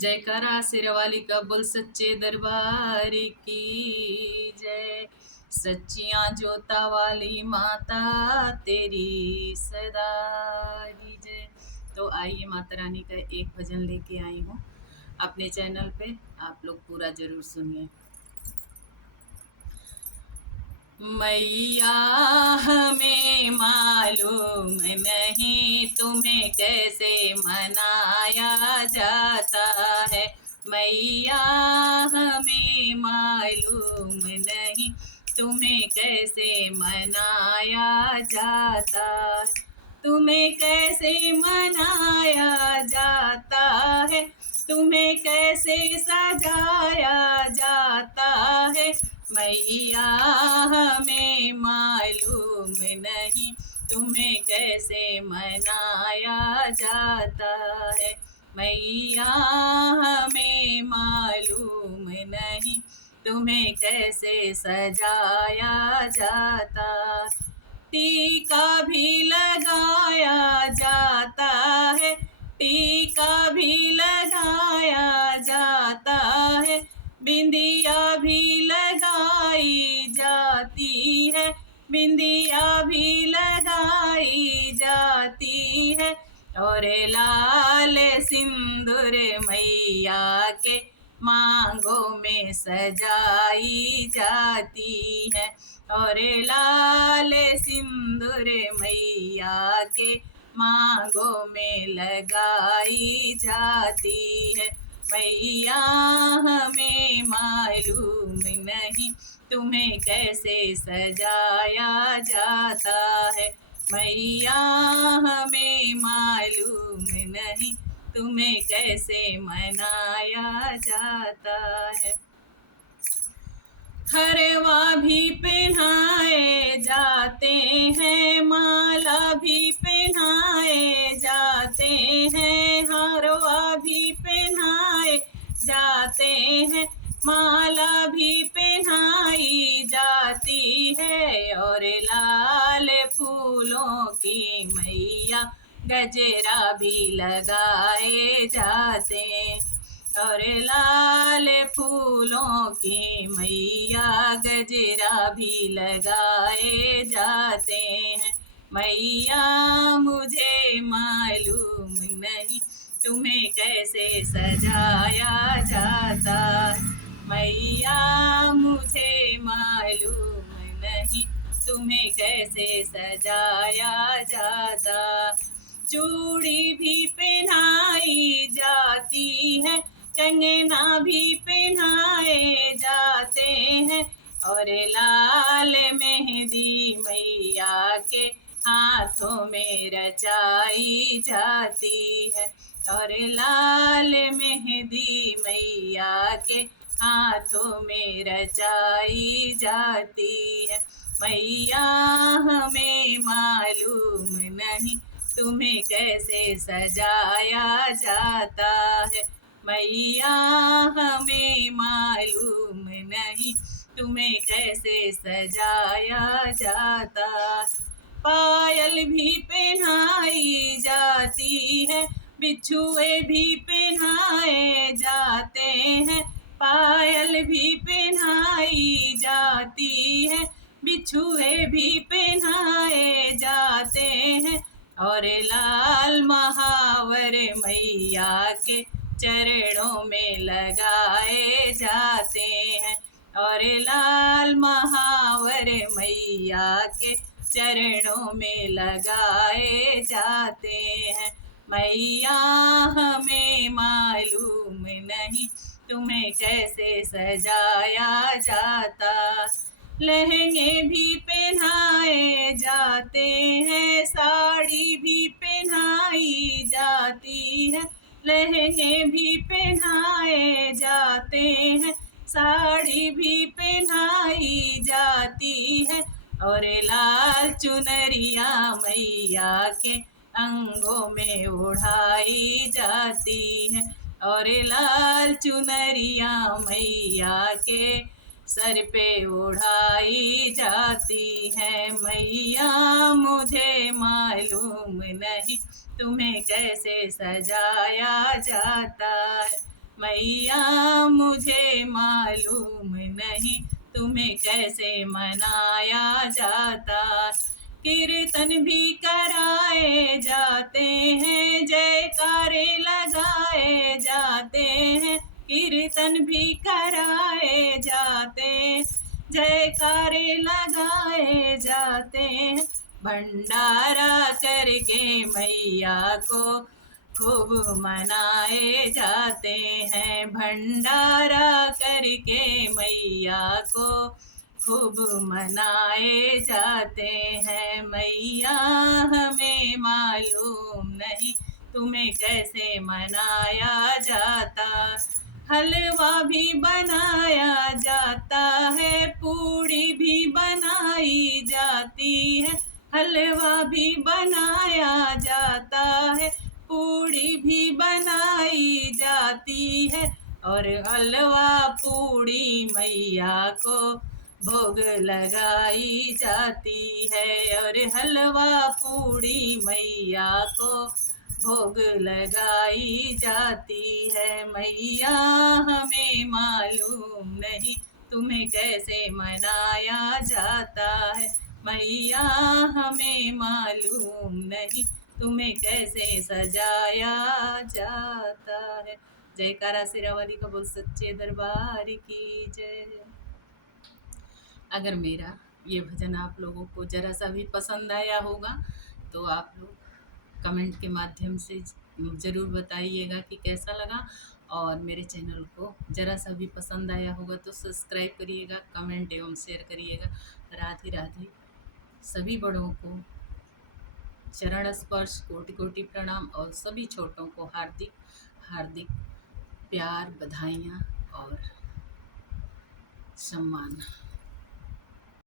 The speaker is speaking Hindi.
जयकारा सिरवाली का बोल सच्चे दरबार की जय। सच्चियां जोता वाली माता तेरी सदा ही जय। तो आइए माता रानी का एक भजन लेके आई हूँ अपने चैनल पे, आप लोग पूरा जरूर सुनिए। मैया हमें मालूम नहीं तुम्हें कैसे मनाया जाता है। मैया हमें मालूम नहीं तुम्हें कैसे मनाया जाता है। तुम्हें कैसे मनाया जाता है, तुम्हें कैसे सजाया जाता है। मैया हमें मालूम नहीं तुम्हें कैसे मनाया जाता है। मैया हमें मालूम नहीं तुम्हें कैसे सजाया जाता। टीका भी लगाया जाता है, टीका भी लगाया जाता है। बिंदिया भी लगाई जाती है, बिंदिया भी लगाई जाती है। और लाल सिंदूर मैया के मांगों में सजाई जाती है। और लाल सिंदूर मैया के मांगों में लगाई जाती है। मैया हमें मालूम नहीं तुम्हें कैसे सजाया जाता है। मैया हमें मालूम नहीं तुम्हें कैसे मनाया जाता है। हरवा भी पहनाए जाते हैं, माला भी पहनाए जाते हैं। हरवा भी पहनाए जाते हैं, माला भी पहनाई जाती है। और लाल फूलों की मैया गजरा भी लगाए जाते। और लाल फूलों की मैया गजरा भी लगाए जाते हैं। मैया मुझे मालूम नहीं तुम्हें कैसे सजाया जाता है। मैया मुझे मालूम नहीं तुम्हें कैसे सजाया जाता। चूड़ी भी पहनाई जाती है, कंगना भी पहनाए जाते हैं। और लाल मेहंदी मैया के हाथों में रचाई जाती है। और लाल मेहंदी मैया के हाथों में रचाई जाती है। मैया हमें मालूम नहीं तुम्हें कैसे सजाया जाता है। मैया हमें मालूम नहीं तुम्हें कैसे सजाया जाता। पायल भी पहनाई जाती है, बिछुए भी पहनाए जाते हैं। पायल भी पहनाई जाती है, बिछुए भी पहनाए जाते हैं। और लाल महावर मैया के चरणों में लगाए जाते हैं। और लाल महावर मैया के चरणों में लगाए जाते हैं। मैया हमें मालूम नहीं तुम्हें कैसे सजाया जाता। लहंगे भी पहनाए जाते हैं, साड़ी भी पहनाई जाती है। लहंगे भी पहनाए जाते हैं, साड़ी भी पहनाई जाती है। और लाल चुनरिया मैया के अंगों में ओढ़ाई जाती है। और लाल चुनरिया मैया के सर पे ओढ़ाई जाती है। मैया मुझे मालूम नहीं तुम्हें कैसे सजाया जाता है। मैया मुझे मालूम नहीं तुम्हें कैसे मनाया जाता। कीर्तन भी कराए जाते हैं, जयकारे लगाए जाते हैं, कीर्तन भी कराए जाते, जयकारे लगाए जाते हैं। भंडारा करके मैया को खूब मनाए जाते हैं, भंडारा करके मैया को खूब मनाए जाते हैं। मैया हमें मालूम नहीं तुम्हें कैसे मनाया जाता। हलवा भी बनाया जाता है, पूड़ी भी बनाई जाती है, हलवा भी बनाया जाता है, पूड़ी भी बनाई जाती है। और हलवा पूड़ी मैया को भोग लगाई जाती है, और हलवा पूड़ी मैया को भोग लगाई जाती है। मैया हमें मालूम नहीं तुम्हें कैसे मनाया जाता है, मैया हमें मालूम नहीं तुम्हें कैसे सजाया जाता है। जयकारा सिरावाली का बोल सच्चे दरबार की जय। अगर मेरा ये भजन आप लोगों को ज़रा सा भी पसंद आया होगा तो आप लोग कमेंट के माध्यम से ज़रूर बताइएगा कि कैसा लगा। और मेरे चैनल को ज़रा सा भी पसंद आया होगा तो सब्सक्राइब करिएगा, कमेंट एवं शेयर करिएगा। राधे राधे। सभी बड़ों को चरण स्पर्श कोटि कोटि प्रणाम, और सभी छोटों को हार्दिक हार्दिक प्यार, बधाइयाँ और सम्मान।